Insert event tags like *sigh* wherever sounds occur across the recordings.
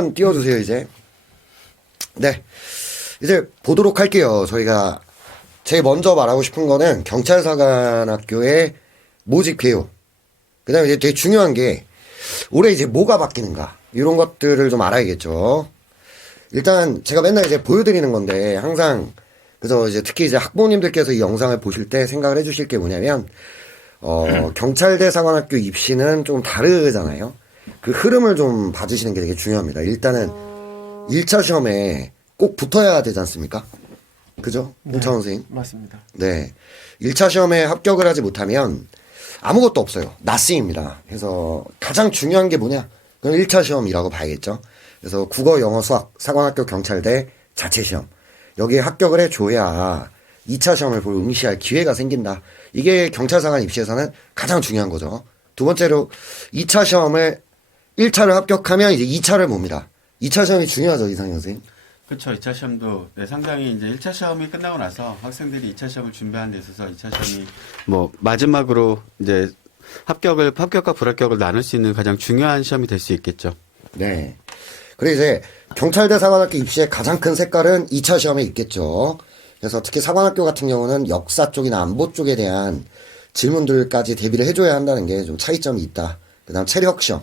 화면 띄워주세요, 이제. 네. 이제 보도록 할게요. 저희가 제일 먼저 말하고 싶은 거는 경찰사관학교의 모집 개요. 그 다음에 이제 되게 중요한 게 올해 이제 뭐가 바뀌는가. 이런 것들을 좀 알아야겠죠. 일단 제가 맨날 이제 보여드리는 건데 항상 그래서 이제 특히 이제 학부모님들께서 이 영상을 보실 때 생각을 해주실 게 뭐냐면 어 경찰대 사관학교 입시는 좀 다르잖아요. 그 흐름을 좀 봐주시는 게 되게 중요합니다. 일단은 1차 시험에 꼭 붙어야 되지 않습니까? 그죠? 홍창원 선생님? 맞습니다. 네. 1차 시험에 합격을 하지 못하면 아무것도 없어요. 나스입니다. 그래서 가장 중요한 게 뭐냐? 그건 1차 시험이라고 봐야겠죠. 그래서 국어, 영어, 수학, 사관학교, 경찰대, 자체 시험. 여기에 합격을 해줘야 2차 시험을 볼 응시할 기회가 생긴다. 이게 경찰사관 입시에서는 가장 중요한 거죠. 두 번째로 2차 시험을 1차를 합격하면 이제 2차를 봅니다. 2차 시험이 중요하죠, 이상현 선생님. 그렇죠. 2차 시험도 네, 상당히 이제 1차 시험이 끝나고 나서 학생들이 2차 시험을 준비하는 데 있어서 2차 시험이 뭐 마지막으로 이제 합격을 합격과 불합격을 나눌 수 있는 가장 중요한 시험이 될 수 있겠죠. 네. 그리고 이제 경찰대 사관학교 입시의 가장 큰 색깔은 2차 시험에 있겠죠. 그래서 특히 사관학교 같은 경우는 역사 쪽이나 안보 쪽에 대한 질문들까지 대비를 해줘야 한다는 게 좀 차이점이 있다. 그 다음 체력 시험.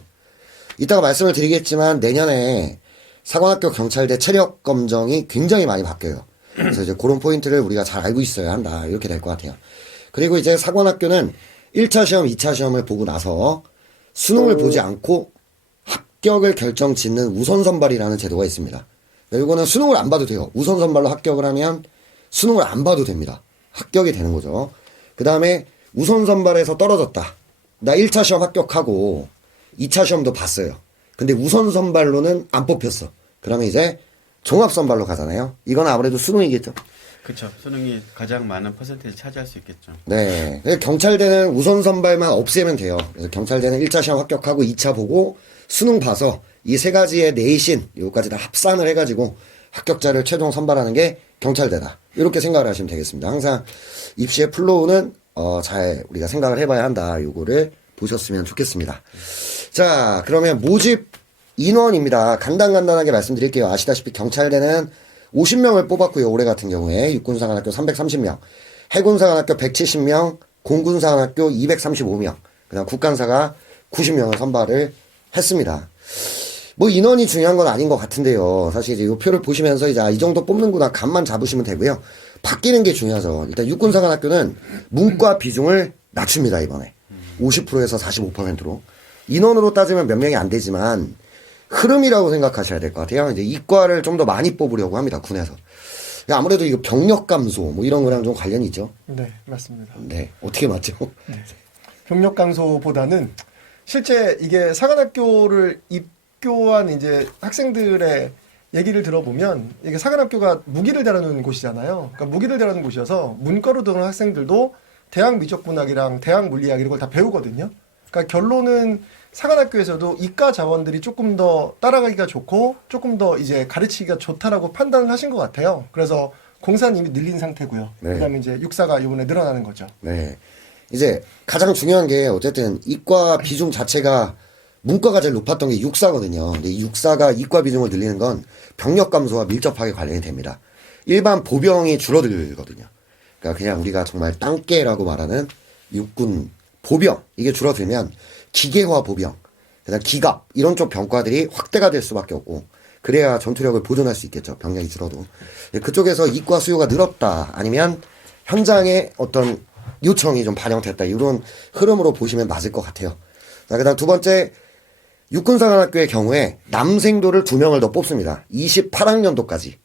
이따가 말씀을 드리겠지만 내년에 사관학교 경찰대 체력 검정이 굉장히 많이 바뀌어요. 그래서 이제 그런 포인트를 우리가 잘 알고 있어야 한다. 이렇게 될 것 같아요. 그리고 이제 사관학교는 1차 시험, 2차 시험을 보고 나서 수능을 보지 않고 합격을 결정 짓는 우선 선발이라는 제도가 있습니다. 이거는 수능을 안 봐도 돼요. 우선 선발로 합격을 하면 수능을 안 봐도 됩니다. 합격이 되는 거죠. 그 다음에 우선 선발에서 떨어졌다. 나 1차 시험 합격하고 2차 시험도 봤어요. 근데 우선 선발로는 안 뽑혔어. 그러면 이제 종합 선발로 가잖아요. 이건 아무래도 수능이겠죠. 그렇죠. 수능이 가장 많은 퍼센테이지 차지할 수 있겠죠. 네. 경찰대는 우선 선발만 없애면 돼요. 그래서 경찰대는 1차 시험 합격하고 2차 보고 수능 봐서 이 세 가지의 내신 요까지 다 합산을 해가지고 합격자를 최종 선발하는 게 경찰대다. 이렇게 생각을 하시면 되겠습니다. 항상 입시의 플로우는 어, 잘 우리가 생각을 해봐야 한다. 요거를 보셨으면 좋겠습니다. 자, 그러면 모집 인원입니다. 간단간단하게 말씀드릴게요. 아시다시피 경찰대는 50명을 뽑았고요. 올해 같은 경우에 육군사관학교 330명, 해군사관학교 170명, 공군사관학교 235명, 그다음 국간사가 90명을 선발을 했습니다. 뭐 인원이 중요한 건 아닌 것 같은데요. 사실 이제 이 표를 보시면서 이제 아, 이 정도 뽑는구나 감만 잡으시면 되고요. 바뀌는 게 중요하죠. 일단 육군사관학교는 문과 비중을 낮춥니다 이번에 50%에서 45%로 인원으로 따지면 몇 명이 안 되지만 흐름이라고 생각하셔야 될 것 같아요. 이제 이과를 좀 더 많이 뽑으려고 합니다 군에서. 아무래도 이거 병력 감소 뭐 이런 거랑 좀 관련이 있죠. 네, 맞습니다. 네 어떻게 맞죠? 병력 강소보다는 실제 이게 사관학교를 입교한 이제 학생들의 얘기를 들어보면 이게 사관학교가 무기를 다루는 곳이잖아요. 그러니까 무기를 다루는 곳이어서 문과로 들어온 학생들도 대학 미적분학이랑 대학 물리학 이런 걸 다 배우거든요. 그러니까 결론은 사관학교에서도 이과 자원들이 조금 더 따라가기가 좋고 조금 더 이제 가르치기가 좋다라고 판단을 하신 것 같아요. 그래서 공사는 이미 늘린 상태고요. 네. 그다음에 이제 육사가 이번에 늘어나는 거죠. 네. 이제 가장 중요한 게 어쨌든 이과 비중 자체가 문과가 제일 높았던 게 육사거든요. 근데 이 육사가 이과 비중을 늘리는 건 병력 감소와 밀접하게 관련이 됩니다. 일반 보병이 줄어들거든요. 그러니까 그냥 우리가 정말 땅개라고 말하는 육군 보병 이게 줄어들면 기계화 보병, 그다음 기갑 이런 쪽 병과들이 확대가 될 수밖에 없고 그래야 전투력을 보존할 수 있겠죠. 병력이 줄어도 그쪽에서 이과 수요가 늘었다 아니면 현장에 어떤 요청이 좀 반영됐다 이런 흐름으로 보시면 맞을 것 같아요. 자 그다음 두 번째 육군사관학교의 경우에 남생도를 두 명을 더 뽑습니다. 28학년도까지.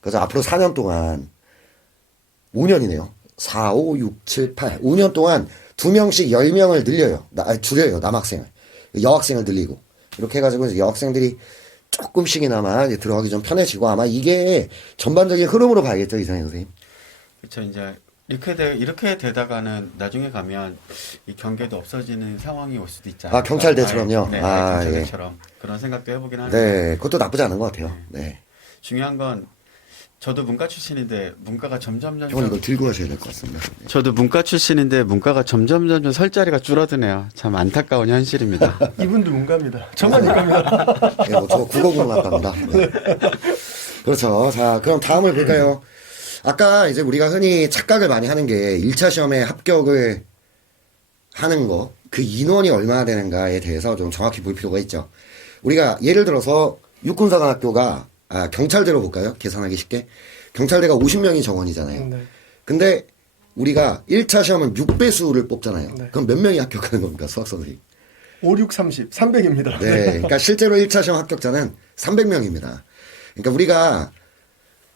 그래서 앞으로 4년 동안 5년이네요. 4, 5, 6, 7, 8. 5년 동안 두 명씩 10명을 늘려요. 나, 줄여요. 남학생을. 여학생을 늘리고. 이렇게 해가지고 이제 여학생들이 조금씩이나마 이제 들어가기 좀 편해지고 아마 이게 전반적인 흐름으로 봐야겠죠. 이상현 선생님. 그렇죠. 이제 이렇게 되, 이렇게 되다가는 나중에 가면 이 경계도 없어지는 상황이 올 수도 않을까. 아, 경찰대처럼요? 네, 네, 아, 경찰대처럼 그런 생각도 해보긴 하는데 네. 그것도 나쁘지 않은 것 같아요. 네. 중요한 건 저도 문과 출신인데 문과가 점점 형은 점점 이걸 들고 가셔야 될 것 같습니다. 저도 문과 출신인데 문과가 점점 점점 설 자리가 줄어드네요. 참 안타까운 현실입니다. *laughs* 이분도 문과입니다. 저만 이과입니다. *laughs* 예, 뭐, 저 국어 공학과입니다. 네. 그렇죠. 자, 그럼 다음을 볼까요? 아까 이제 우리가 흔히 착각을 많이 하는 게 1차 시험에 합격을 하는 거, 그 인원이 얼마나 되는가에 대해서 좀 정확히 볼 필요가 있죠. 우리가 예를 들어서 육군사관학교가, 아, 경찰대로 볼까요? 계산하기 쉽게. 경찰대가 50명이 정원이잖아요. 네. 근데 우리가 1차 시험은 6배수를 뽑잖아요. 네. 그럼 몇 명이 합격하는 겁니까? 수학 선생님. 5, 6, 30, 300입니다. 네. 그러니까 실제로 1차 시험 합격자는 300명입니다. 그러니까 우리가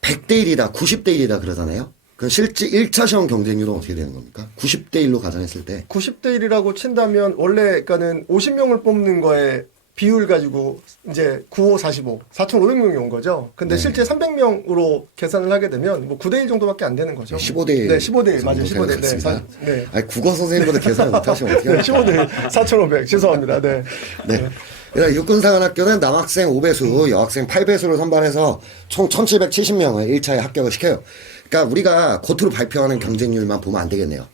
100대 1이다, 90대 1이다 그러잖아요. 그 실제 1차 시험 경쟁률은 어떻게 되는 겁니까? 90대 1로 가정했을 때. 90대 1이라고 친다면 원래 그러니까는 50명을 뽑는 거에 비율 가지고 이제 95, 45, 4,500명이 온 거죠. 근데 네. 실제 300명으로 계산을 하게 되면 뭐 9대 1 정도밖에 안 되는 거죠. 15대 1. 네, 15대 1 맞아요. 정도 15대 1. 네. 사, 네. 아니, 국어 선생님보다 계산을 못 하시면 어떻게 네, 합니까? 15대 1, 4,500. 죄송합니다. 네. 네. 그래서 육군사관학교는 남학생 5배수, 여학생 8배수를 선발해서 총 1770명을 1차에 합격을 시켜요. 그러니까 우리가 겉으로 발표하는 경쟁률만 보면 안 되겠네요.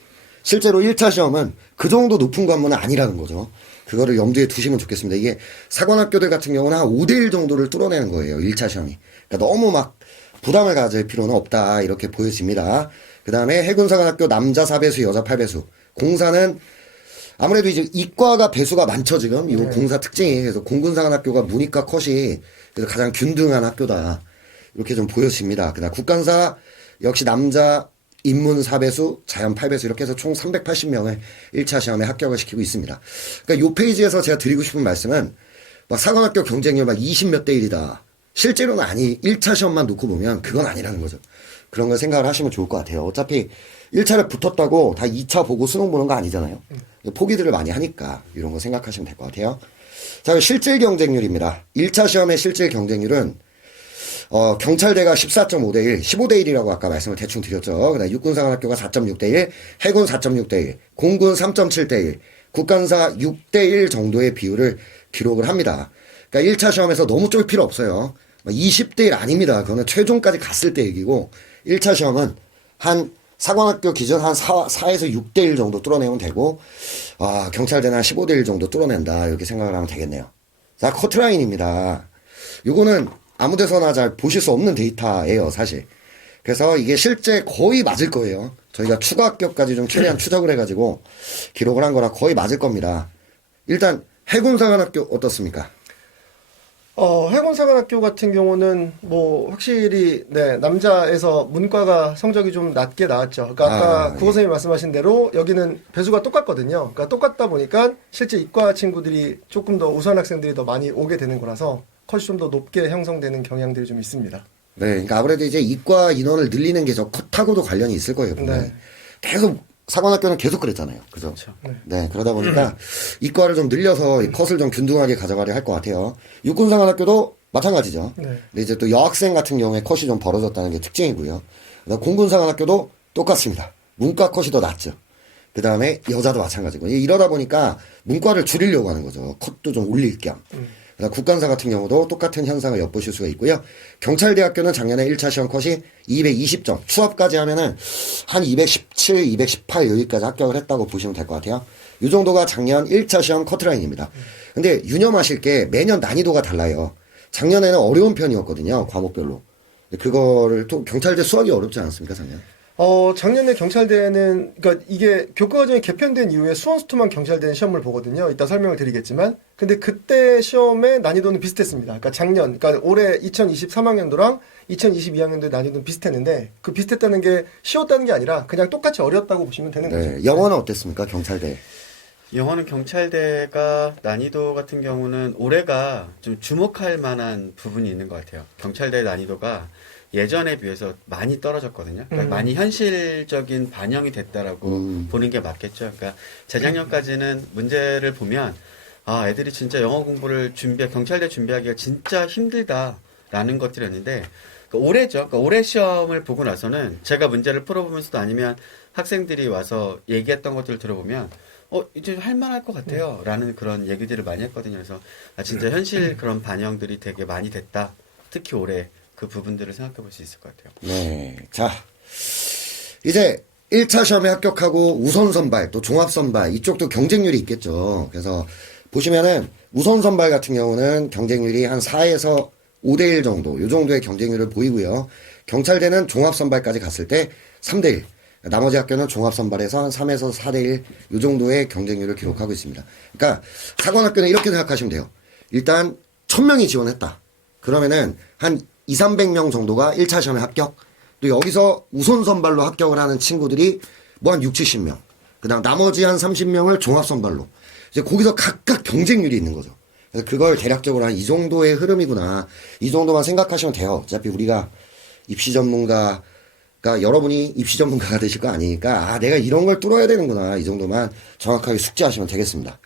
실제로 1차 시험은 그 정도 높은 관문은 아니라는 거죠. 그거를 염두에 두시면 좋겠습니다. 이게 사관학교들 같은 경우는 한 5대1 정도를 뚫어내는 거예요. 1차 시험이. 그러니까 너무 막 부담을 가질 필요는 없다. 이렇게 보여집니다. 그 다음에 해군사관학교 남자 4배수, 여자 8배수. 공사는 아무래도 이제 이과가 배수가 많죠 지금 이 공사 특징이 그래서 공군사관학교가 문이과 컷이 그래서 가장 균등한 학교다 이렇게 좀 보여집니다. 그 다음 국간사 역시 남자 인문 4배수, 자연 8배수 이렇게 해서 총 380명을 1차 시험에 합격을 시키고 있습니다. 그러니까 요 페이지에서 제가 드리고 싶은 말씀은 막 사관학교 경쟁률 막 20몇 대 1이다. 실제로는 아니 1차 시험만 놓고 보면 그건 아니라는 거죠. 그런 걸 생각을 하시면 좋을 것 같아요. 어차피 1차를 붙었다고 다 2차 보고 수능 보는 거 아니잖아요. 포기들을 많이 하니까 이런 거 생각하시면 될 것 같아요. 자, 실질 경쟁률입니다. 1차 시험의 실질 경쟁률은 어, 경찰대가 14.5 대 1, 15 대 1이라고 아까 말씀을 대충 드렸죠. 그다음 육군사관학교가 4.6 대 1, 해군 4.6 대 1, 공군 3.7 대 1, 국간사 6 대 1 정도의 비율을 기록을 합니다. 그러니까 1차 시험에서 너무 쫄 필요 없어요. 20대 1 아닙니다. 그거는 최종까지 갔을 때 얘기고 1차 시험은 한 사관학교 기준 한 4, 4에서 6대 1 정도 뚫어내면 되고 아, 경찰대는 한 15대 1 정도 뚫어낸다. 이렇게 생각을 하면 되겠네요. 자, 커트라인입니다. 요거는 아무 데서나 잘 보실 수 없는 데이터예요, 사실. 그래서 이게 실제 거의 맞을 거예요. 저희가 추가 합격까지 좀 최대한 추적을 해가지고 기록을 한 거라 거의 맞을 겁니다. 일단 해군사관학교 어떻습니까? 어, 해군사관학교 같은 경우는 뭐 확실히 네, 남자에서 문과가 성적이 좀 낮게 나왔죠. 그러니까 아까 아, 국어 선생님 말씀하신 대로 여기는 배수가 똑같거든요. 그러니까 똑같다 보니까 실제 이과 친구들이 조금 더 우수한 학생들이 더 많이 오게 되는 거라서 컷이 좀 더 높게 형성되는 경향들이 좀 있습니다. 네, 그러니까 아무래도 이제 이과 인원을 늘리는 게 저 컷하고도 관련이 있을 거예요. 보면. 네. 계속 사관학교는 계속 그랬잖아요. 그죠? 그렇죠. 네, 그러다 보니까 이과를 좀 늘려서 이 컷을 좀 균등하게 가져가려 할 것 같아요. 육군사관학교도 마찬가지죠. 네. 근데 이제 또 여학생 같은 경우에 컷이 좀 벌어졌다는 게 특징이고요. 공군사관학교도 똑같습니다. 문과 컷이 더 낮죠. 그 다음에 여자도 마찬가지고. 이러다 보니까 문과를 줄이려고 하는 거죠. 컷도 좀 올릴 겸. 그다음 국간사 같은 경우도 똑같은 현상을 엿보실 수가 있고요. 경찰대학교는 작년에 1차 시험 컷이 220점. 추합까지 하면은 한 217, 218 여기까지 합격을 했다고 보시면 될 것 같아요. 이 정도가 작년 1차 시험 커트라인입니다. 근데 유념하실 게 매년 난이도가 달라요. 작년에는 어려운 편이었거든요. 과목별로. 그거를 또 경찰대 수학이 어렵지 않았습니까, 작년? 어, 작년에 경찰대는, 그러니까 이게 교과과정이 개편된 이후에 수원수투만 경찰대는 시험을 보거든요. 이따 설명을 드리겠지만. 근데 그때 시험의 난이도는 비슷했습니다. 그러니까 작년, 그러니까 올해 2023학년도랑 2022학년도의 난이도는 비슷했는데, 그 비슷했다는 게 쉬웠다는 게 아니라 그냥 똑같이 어렵다고 보시면 되는 거죠. 네. 영어는 어땠습니까, 경찰대? 영어는 경찰대가 난이도 같은 경우는 올해가 좀 주목할 만한 부분이 있는 것 같아요. 경찰대 난이도가 예전에 비해서 많이 떨어졌거든요. 그러니까 음. 많이 현실적인 반영이 됐다라고 음. 보는 게 맞겠죠. 그러니까 재작년까지는 문제를 보면 아 애들이 진짜 영어 공부를 준비 경찰대 준비하기가 진짜 힘들다라는 것들이었는데 그러니까 올해죠. 그러니까 올해 시험을 보고 나서는 제가 문제를 풀어보면서도 아니면 학생들이 와서 얘기했던 것들을 들어보면 어 이제 할만할 것 같아요라는 그런 얘기들을 많이 했거든요. 그래서 아 진짜 현실 그런 반영들이 되게 많이 됐다. 특히 올해 그 부분들을 생각해 볼 수 있을 것 같아요. 네. 자, 이제 1차 시험에 합격하고 우선 선발, 또 종합 선발, 이쪽도 경쟁률이 있겠죠. 그래서 보시면은 우선 선발 같은 경우는 경쟁률이 한 4에서 5대1 정도, 요 정도의 경쟁률을 보이고요. 경찰대는 종합 선발까지 갔을 때 3대1. 나머지 학교는 종합 선발에서 한 3에서 4대1 요 정도의 경쟁률을 기록하고 있습니다. 그러니까 사관학교는 이렇게 생각하시면 돼요. 일단 1000명이 지원했다. 그러면은 한 2, 300명 정도가 1차 시험에 합격. 또 여기서 우선 선발로 합격을 하는 친구들이 뭐 한 6, 70명. 그다음 나머지 한 30명을 종합 선발로. 이제 거기서 각각 경쟁률이 있는 거죠. 그래서 그걸 대략적으로 한 이 정도의 흐름이구나. 이 정도만 생각하시면 돼요. 어차피 우리가 입시 전문가가 여러분이 입시 전문가가 되실 거 아니니까 아 내가 이런 걸 뚫어야 되는구나. 이 정도만 정확하게 숙지하시면 되겠습니다.